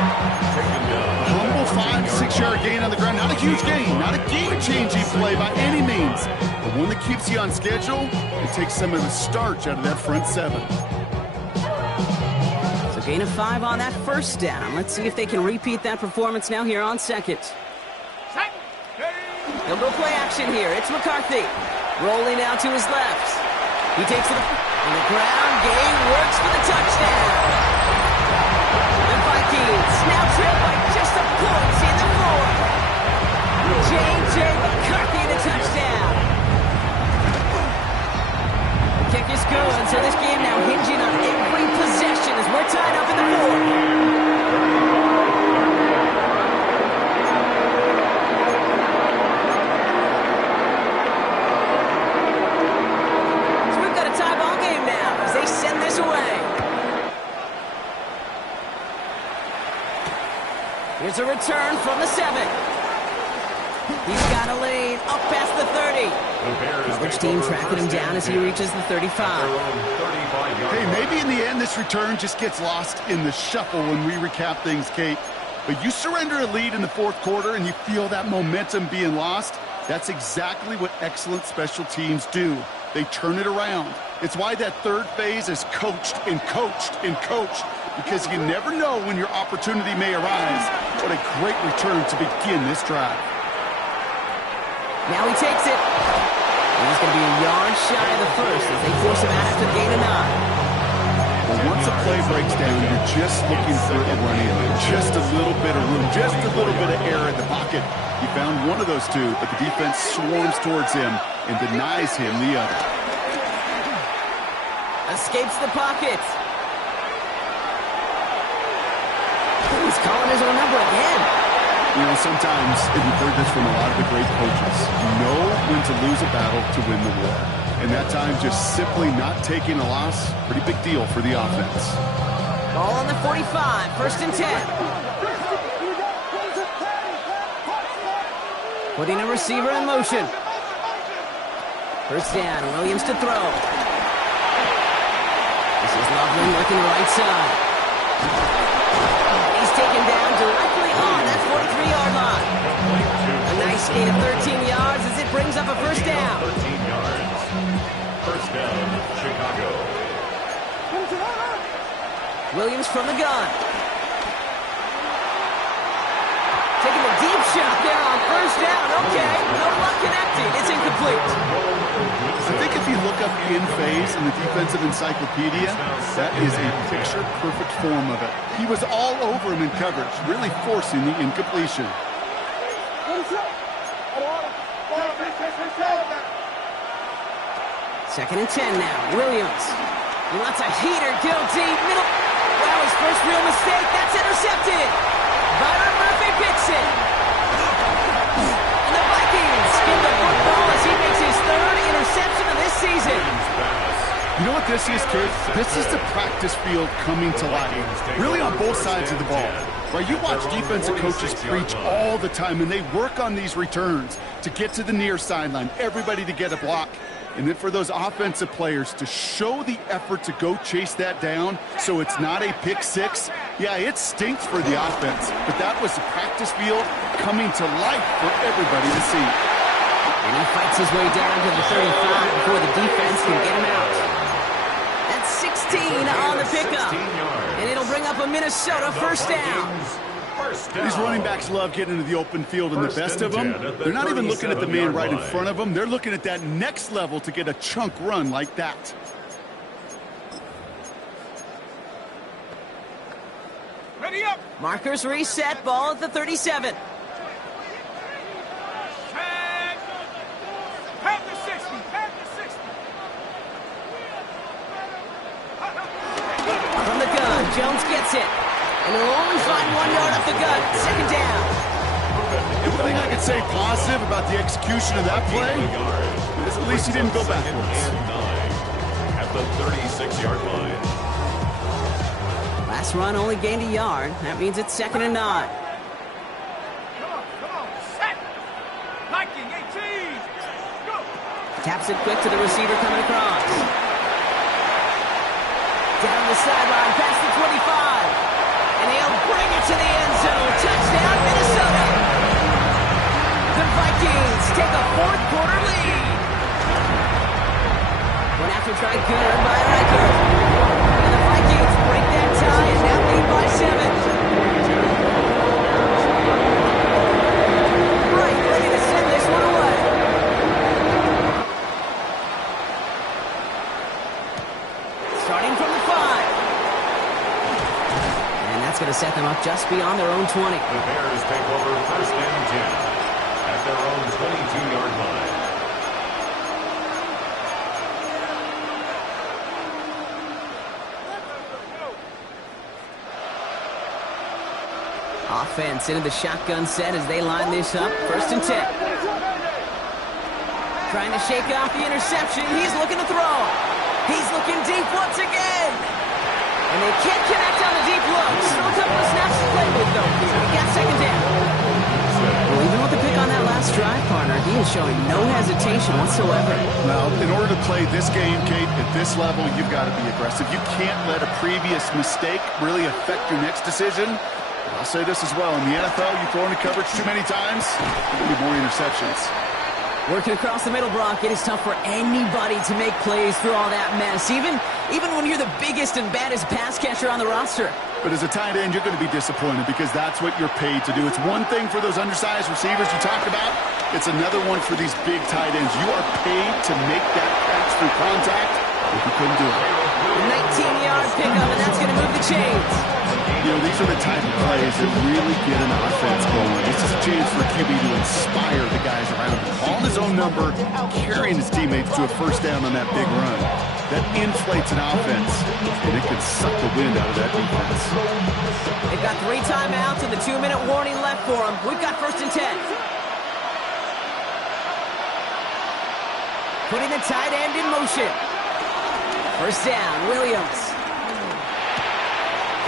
Humble 5-6 yard gain on the ground. Not a huge gain, not a game-changing play by any means. But one that keeps you on schedule and takes some of the starch out of that front seven. So gain of 5 on that first down. Let's see if they can repeat that performance now here on second. He'll go play action here. It's McCarthy. Rolling out to his left. He takes it on the ground. Gain works for the touchdown. The Vikings now trail by just a point in the fourth. J.J. McCarthy in a touchdown. The kick is good, so this game now hinging on every possession as we're tied up in the fourth. Here's a return from the 7. He's got a lane up past the 30. Coverage team tracking him down as he reaches the 35. Hey, maybe in the end this return just gets lost in the shuffle when we recap things, Kate. But you surrender a lead in the fourth quarter and you feel that momentum being lost. That's exactly what excellent special teams do. They turn it around. It's why that third phase is coached and coached and coached, because you never know when your opportunity may arise. What a great return to begin this drive. Now he takes it. And he's going to be a yard shy of the first as they force him out after the gain of 9. Well, once a play breaks down, you're just looking for a running lane. Just a little bit of room, just a little bit of air in the pocket. He found one of those two, but the defense swarms towards him and denies him the other. Escapes the pocket. He's calling his own number again. You know, sometimes, and we've heard this from a lot of the great coaches, you know when to lose a battle to win the war. And that time, just simply not taking a loss, pretty big deal for the offense. Ball on the 45, first and 10. Putting a receiver in motion. First down, Williams to throw. This is Loveland working the right side. He's taken down directly on that 43-yard line. A nice gain of 13 yards as it brings up a first down. 13 yards. First down, Chicago. Williams from the gun. Taking the deep shot there on first down. Okay, no luck connecting. It's incomplete. I think if you look up in phase in the defensive encyclopedia, that is a picture-perfect form of it. He was all over him in coverage, really forcing the incompletion. Second and 10 now. Williams. He lets a heater go deep. Middle. Wow, his first real mistake. That's intercepted. Byron Murphy picks it. And the Vikings get the football as he makes his third interception of this season. You know what this is, kid? This is the practice field coming to life. Really on both sides of the ball. Right, you watch defensive coaches preach all the time, and they work on these returns to get to the near sideline, everybody to get a block. And then for those offensive players to show the effort to go chase that down so it's not a pick six, yeah, it stinks for the offense. But that was the practice field coming to life for everybody to see. And he fights his way down to the 35 before the defense can get him out. That's 16 on the pickup. And it'll bring up a Minnesota first down. These running backs love getting into the open field, and the best of them, they're not even looking at the man right in front of them. They're looking at that next level to get a chunk run like that. Ready up. Markers reset, ball at the 37. Pat the 60. Pat the 60. From the gun, Jones gets it. And he'll only find 1 yard up the gut. Second down. thing I could say positive about the execution of that play is at least he didn't go backwards. At the 36-yard line. Last run only gained a yard. That means it's 2nd and 9. Come on, set. Viking 18. Go. Taps it quick to the receiver coming across. Down the sideline, past the 25. And he'll bring it to the end zone. Touchdown, Minnesota. The Vikings take a 4th quarter lead. One after try good by Riker. And the Vikings break that tie and now lead by 7. Right, ready to send this one away. Starting from the 5. And that's going to set them up just beyond their own 20. The Bears take over 1st and 10 at their own 22-yard line. Offense into the shotgun set as they line this up. 1st and 10. Trying to shake off the interception. He's looking to throw. He's looking deep once again. And they can't connect on the deep look. Still a couple of snaps to play with, though. He got 2nd down. Well, even with the pick on that last drive, partner, he is showing no hesitation whatsoever. Well, in order to play this game, Kate, at this level, you've got to be aggressive. You can't let a previous mistake really affect your next decision. I'll say this as well. In the NFL, you throw into coverage too many times, you get more interceptions. Working across the middle, Brock, it is tough for anybody to make plays through all that mess, even when you're the biggest and baddest pass catcher on the roster. But as a tight end, you're going to be disappointed because that's what you're paid to do. It's one thing for those undersized receivers you talk about. It's another one for these big tight ends. You are paid to make that catch through contact if you couldn't do it. 19-yard pickup, and that's going to move the chains. You know, these are the type of plays that really get an offense going. This is a chance for a QB to inspire the guys around him. On his own number, carrying his teammates to a 1st down on that big run. That inflates an offense, and it can suck the wind out of that defense. They've got 3 timeouts and the 2-minute warning left for them. We've got 1st and 10. Putting the tight end in motion. 1st down, Williams.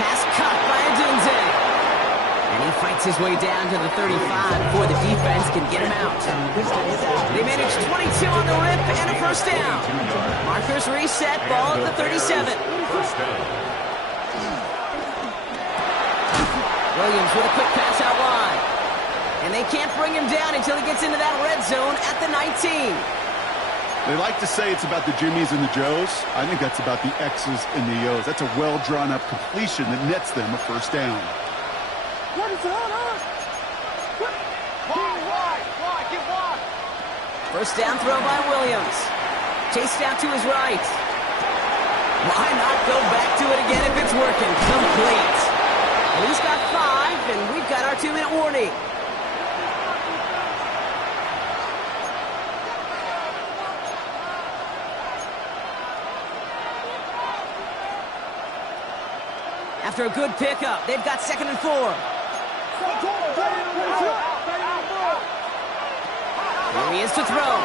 Pass caught by Adunze. And he fights his way down to the 35 before the defense can get him out. They managed 22 on the rip and a 1st down. Markers reset, ball at the 37. Williams with a quick pass out wide. And they can't bring him down until he gets into that red zone at the 19. They like to say it's about the Jimmies and the Joes. I think that's about the X's and the O's. That's a well-drawn-up completion that nets them a 1st down. What is on? Why? Get wide. 1st down throw by Williams. Chased out to his right. Why not go back to it again if it's working? Complete. And he's got 5, and we've got our 2-minute warning. After a good pickup, they've got 2nd and 4. Here he is to throw.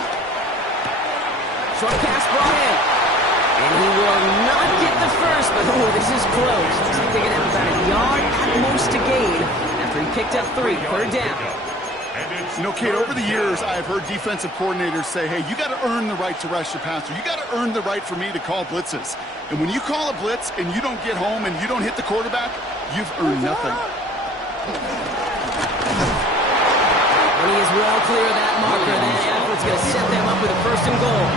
Short pass brought in. And he will not get the first, but this is close. Looks like they can have about a yard at most to gain after he picked up 3. 3rd down. You know, Kate, over the years, I've heard defensive coordinators say, hey, you got to earn the right to rush the passer. You got to earn the right for me to call blitzes. And when you call a blitz and you don't get home and you don't hit the quarterback, you've earned nothing. When he is well clear of that marker, that effort's going to set them up with a 1st and goal.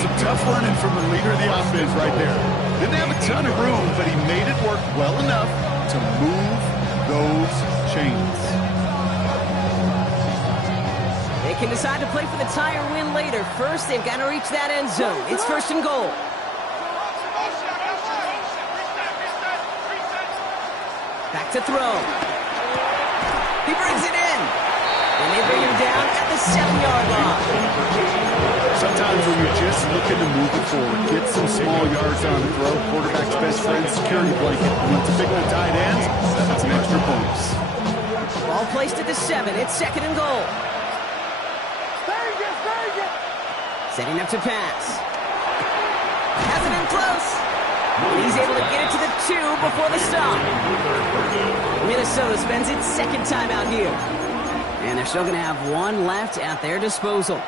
Some tough running from the leader of the offense right there. Didn't have a ton of room, but he made it work well enough to move those chains. They can decide to play for the tie or win later. First, they've got to reach that end zone. It's 1st and goal. Back to throw. He brings it in. And they bring him down at the 7-yard line. Sometimes when you're just looking to move it forward, get some small yards on the throw, quarterback's best friend, security blanket. And when it's a big one tight end, that's an extra bonus. Ball Ball placed at the 7. It's 2nd and goal. Setting up to pass. Has it in close. He's able to get it to the 2 before the stop. Minnesota spends its 2nd timeout here. And they're still going to have 1 left at their disposal.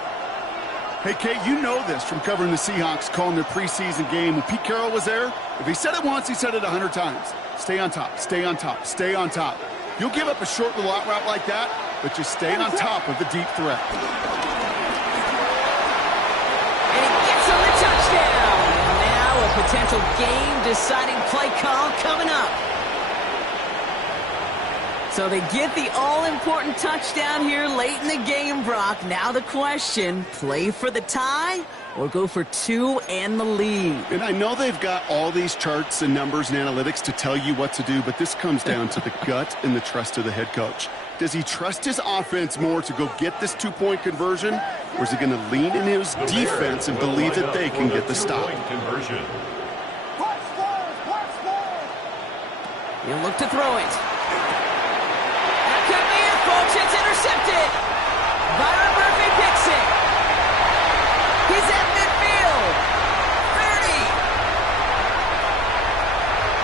Hey, Kate, you know this from covering the Seahawks, calling their preseason game. When Pete Carroll was there, if he said it once, he said it 100 times. Stay on top, stay on top, stay on top. You'll give up a short little out route like that, but just stay on top of the deep threat. And he gets on the touchdown. And now a potential game-deciding play call coming up. So they get the all-important touchdown here late in the game, Brock. Now the question, play for the tie or go for 2 and the lead? And I know they've got all these charts and numbers and analytics to tell you what to do, but this comes down to the gut and the trust of the head coach. Does he trust his offense more to go get this 2-point conversion, or is he going to lean in his defense and believe that they can get the stop? He'll look to throw it. Could be it, folks. It's intercepted. Byron Murphy picks it. He's at midfield. 30.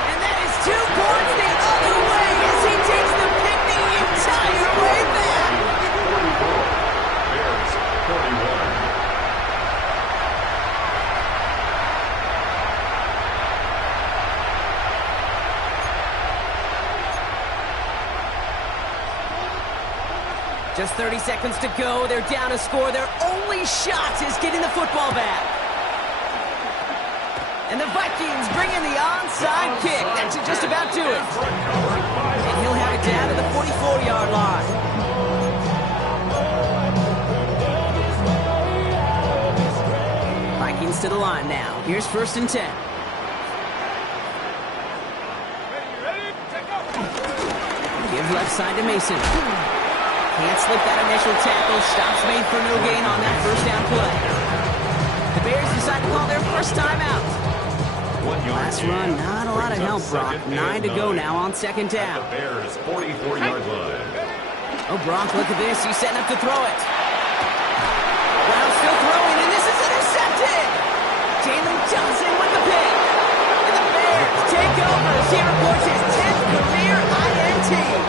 And that is 2 points the other way as he takes the pick the entire way back. Bears 41. Just 30 seconds to go. They're down a score. Their only shot is getting the football back. And the Vikings bring in the onside kick. That should just about do it. And he'll have it down to the 44-yard line. Vikings to the line now. Here's 1st and 10. Give left side to Mason. Can't slip that initial tackle. Stops made for no gain on that 1st down play. The Bears decide to call their 1st timeout. Last run, not a lot of help, Brock. 9 to go now on 2nd down. The Bears 44-yard line. Oh, Brock, look at this. He's setting up to throw it. Brown still throwing, and this is intercepted. Jalen Johnson with the pick. And the Bears take over as he reports his 10th career INT.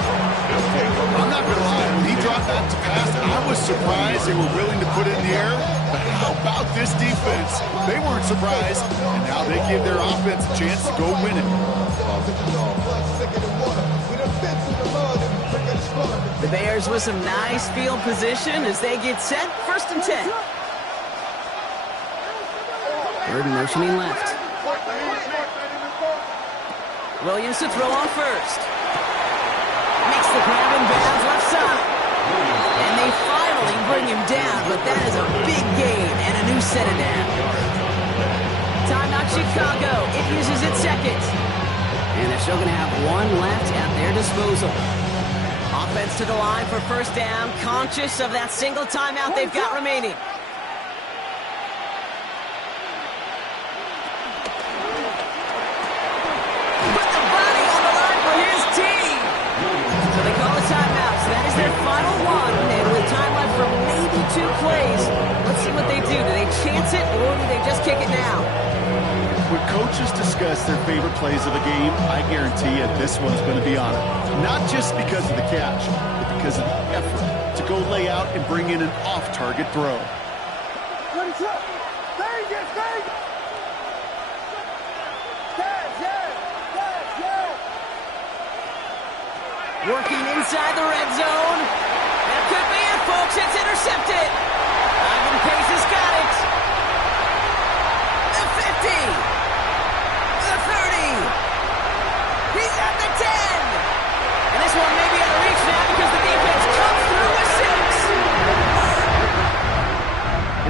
I'm not going to lie, when he dropped that to pass, I was surprised they were willing to put it in the air. But how about this defense? They weren't surprised, and now they give their offense a chance to go win it. The Bears with some nice field position as they get set. 1st and 10. Burden motioning left. Williams to throw on 1st. Makes the grab and bounds left side. And they finally bring him down, but that is a big gain and a new set of down. Timeout Chicago. It uses its 2nd. And they're still going to have 1 left at their disposal. Offense to the line for 1st down, conscious of that single timeout they've got remaining. Put the body on the line for his team. So they call a timeout. So that is their final one. And with time left for maybe 2 plays, let's see what they do. Do they chance it or do they just kick it now? When coaches discuss their favorite plays of a game, I guarantee you this one's going to be on it. Not just because of the catch, but because of the effort to go lay out and bring in an off-target throw. Working inside the red zone. That could be it, folks. It's intercepted. Ivan Pace has got it. The 50. The 30. He's at the 10. And this one may be out of reach now because the defense comes through with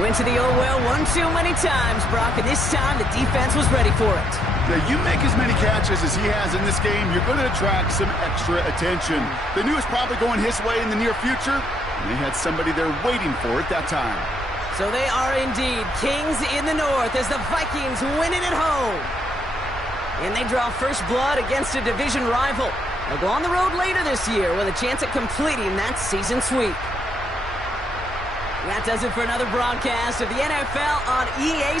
6. Went to the old well one too many times, Brock, and this time the defense was ready for it. Now, you make as many catches as he has in this game, you're going to attract some extra attention. They knew it was probably going his way in the near future, and they had somebody there waiting for it that time. So they are indeed kings in the north as the Vikings win it at home. And they draw first blood against a division rival. They'll go on the road later this year with a chance at completing that season sweep. That does it for another broadcast of the NFL on EA